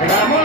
¡Vamos!